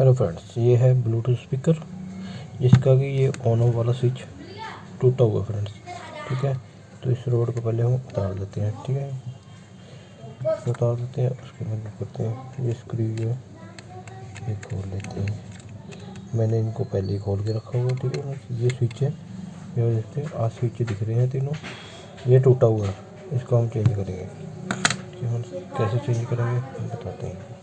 Hello friends, ये है Bluetooth speaker जिसका कि ये ऑन ऑफ वाला स्विच टूटा हुआ फ्रेंड्स। ठीक है, तो इस रोड को पहले हम उतार देते हैं। ठीक है, इसको उतार देते हैं, उसके बाद करते हैं ये स्क्रू जो है ये खोल लेते हैं। मैंने इनको पहले ही खोल के रखा हुआ। ठीक है, ये स्विच है, ये देखते हैं आज स्विच दिख रहे हैं तीनों, ये टूटा हुआ है, इसको हम चेंज करेंगे। ठीक है, हम कैसे चेंज करेंगे हम बताते हैं।